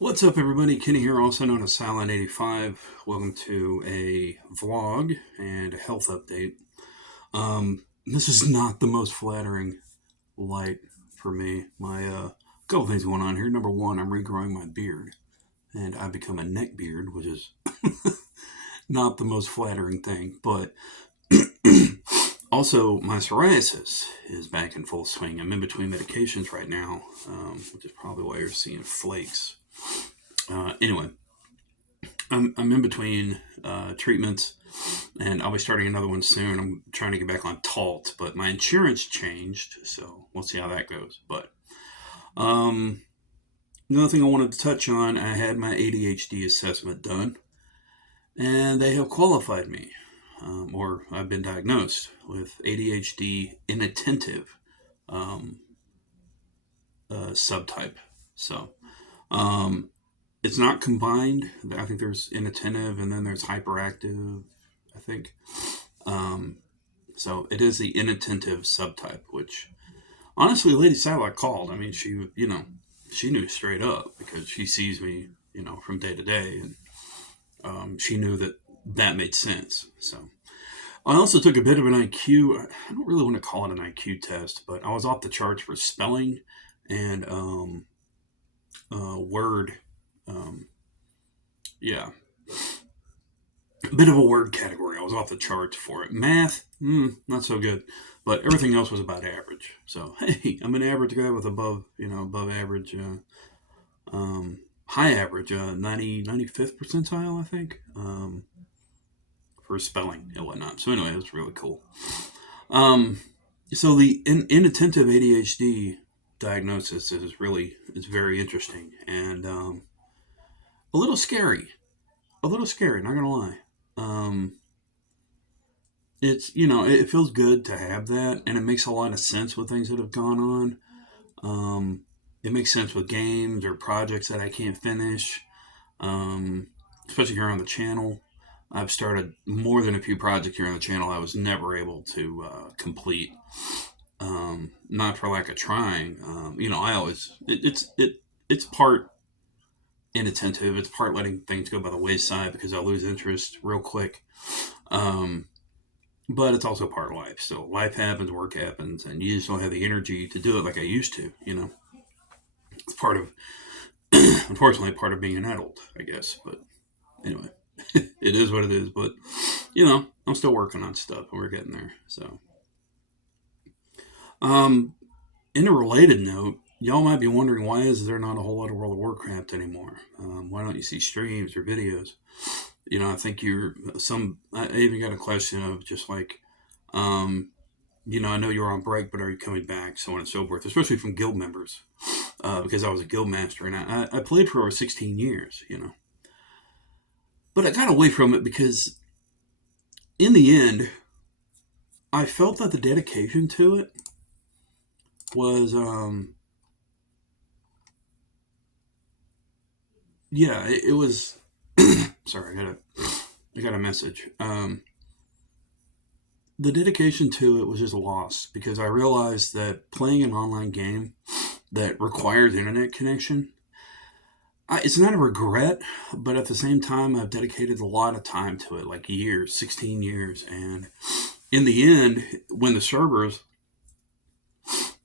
What's up, everybody? Kenny here, also known as Silent85. Welcome to a vlog and a health update. This is not the most flattering light for me. Couple things going on here. Number one, I'm regrowing my beard, and I've become a neck beard, which is not the most flattering thing. But also, my psoriasis is back in full swing. I'm in between medications right now, which is probably why you're seeing flakes. Anyway, I'm in between treatments, and I'll be starting another one soon. I'm trying to get back on Talt, but my insurance changed, so we'll see how that goes. But um, another thing I wanted to touch on, I had my ADHD assessment done, and they have qualified me, or I've been diagnosed with ADHD inattentive um, subtype. So um, it's not combined. I think there's inattentive and then there's hyperactive, I think. Um, so it is the inattentive subtype, which honestly, Lady Satellite called. I mean, she knew straight up because she sees me, from day to day. And she knew that made sense. So I also took a bit of an IQ. I don't really want to call it an IQ test, but I was off the charts for spelling and word. Um, yeah, a bit of a word category. I was off the charts for it. Math, not so good, but everything else was about average. So hey, I'm an average guy with above average, high average, 95th percentile, I think, for spelling and whatnot. So anyway, it was really cool. Um, so the inattentive ADHD diagnosis is very interesting and a little scary. A little scary, not gonna lie. Um, it feels good to have that, and it makes a lot of sense with things that have gone on. It makes sense with games or projects that I can't finish, um, especially here on the channel. I've started more than a few projects here on the channel I was never able to complete. Not for lack of trying. I always it's part inattentive. It's part letting things go by the wayside because I lose interest real quick. Um, but it's also part of life. So life happens, work happens, and you just don't have the energy to do it like I used to. It's part of, unfortunately, part of being an adult, I guess. But anyway, it is what it is. But I'm still working on stuff, and we're getting there. So, um, in a related note, y'all might be wondering why is there not a whole lot of World of Warcraft anymore? Why don't you see streams or videos? I think you're some. I even got a question of just like, um, I know you're on break, but are you coming back? So on and so forth, especially from guild members, because I was a guild master and I played for over 16 years, But I got away from it because in the end, I felt that the dedication to it was, yeah, it was. Sorry, I got a message. The dedication to it was just lost because I realized that playing an online game that requires internet connection, it's not a regret, but at the same time, I've dedicated a lot of time to it, like years, 16 years. And in the end, when the servers,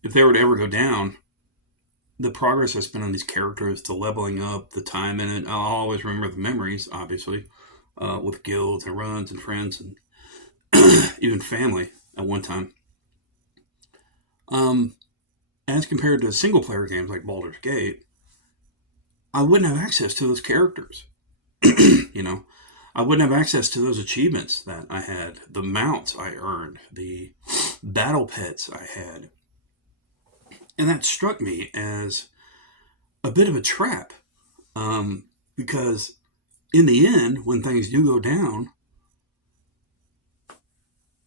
if they were to ever go down, the progress I spent on these characters, the leveling up, the time in it, I'll always remember the memories, obviously, with guilds and runs and friends and even family at one time. Um, as compared to single player games like Baldur's Gate, I wouldn't have access to those characters. you know, I wouldn't have access to those achievements that I had, the mounts I earned, the battle pets I had. And that struck me as a bit of a trap because in the end, when things do go down,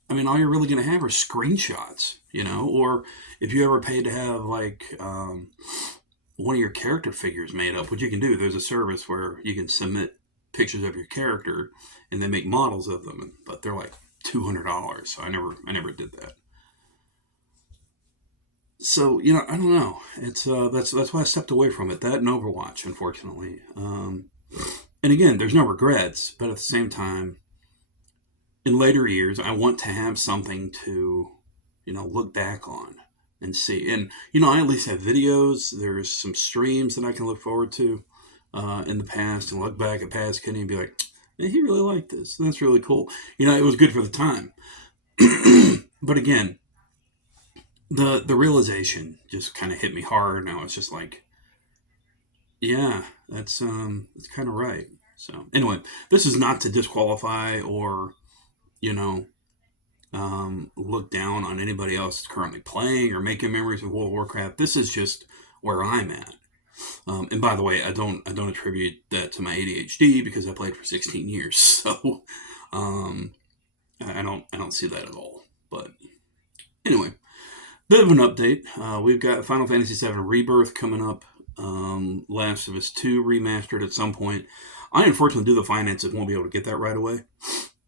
I mean, all you're really going to have are screenshots, or if you ever paid to have like one of your character figures made up, what you can do, there's a service where you can submit pictures of your character and they make models of them, but they're like $200. So I never did that. So I don't know. It's that's why I stepped away from it. That and Overwatch, unfortunately. And again, there's no regrets, but at the same time, in later years, I want to have something to, look back on and see. And I at least have videos. There's some streams that I can look forward to in the past and look back at past Kenny and be like, hey, he really liked this. That's really cool. It was good for the time. But again, the realization just kind of hit me hard. Now it's just like, yeah, that's kind of right. So anyway, this is not to disqualify or you know look down on anybody else that's currently playing or making memories of World of Warcraft. This is just where I'm at. And by the way, I don't attribute that to my ADHD because I played for 16 years. So um, I don't see that at all. But anyway, bit of an update. We've got Final Fantasy VII Rebirth coming up. Last of Us 2 remastered at some point. I unfortunately do the finances, won't be able to get that right away,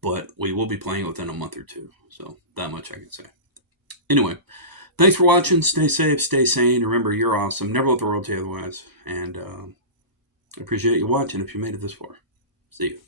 but we will be playing within a month or two. So that much I can say. Anyway, thanks for watching. Stay safe, stay sane. Remember, you're awesome. Never let the world tell you otherwise. And I appreciate you watching if you made it this far. See you.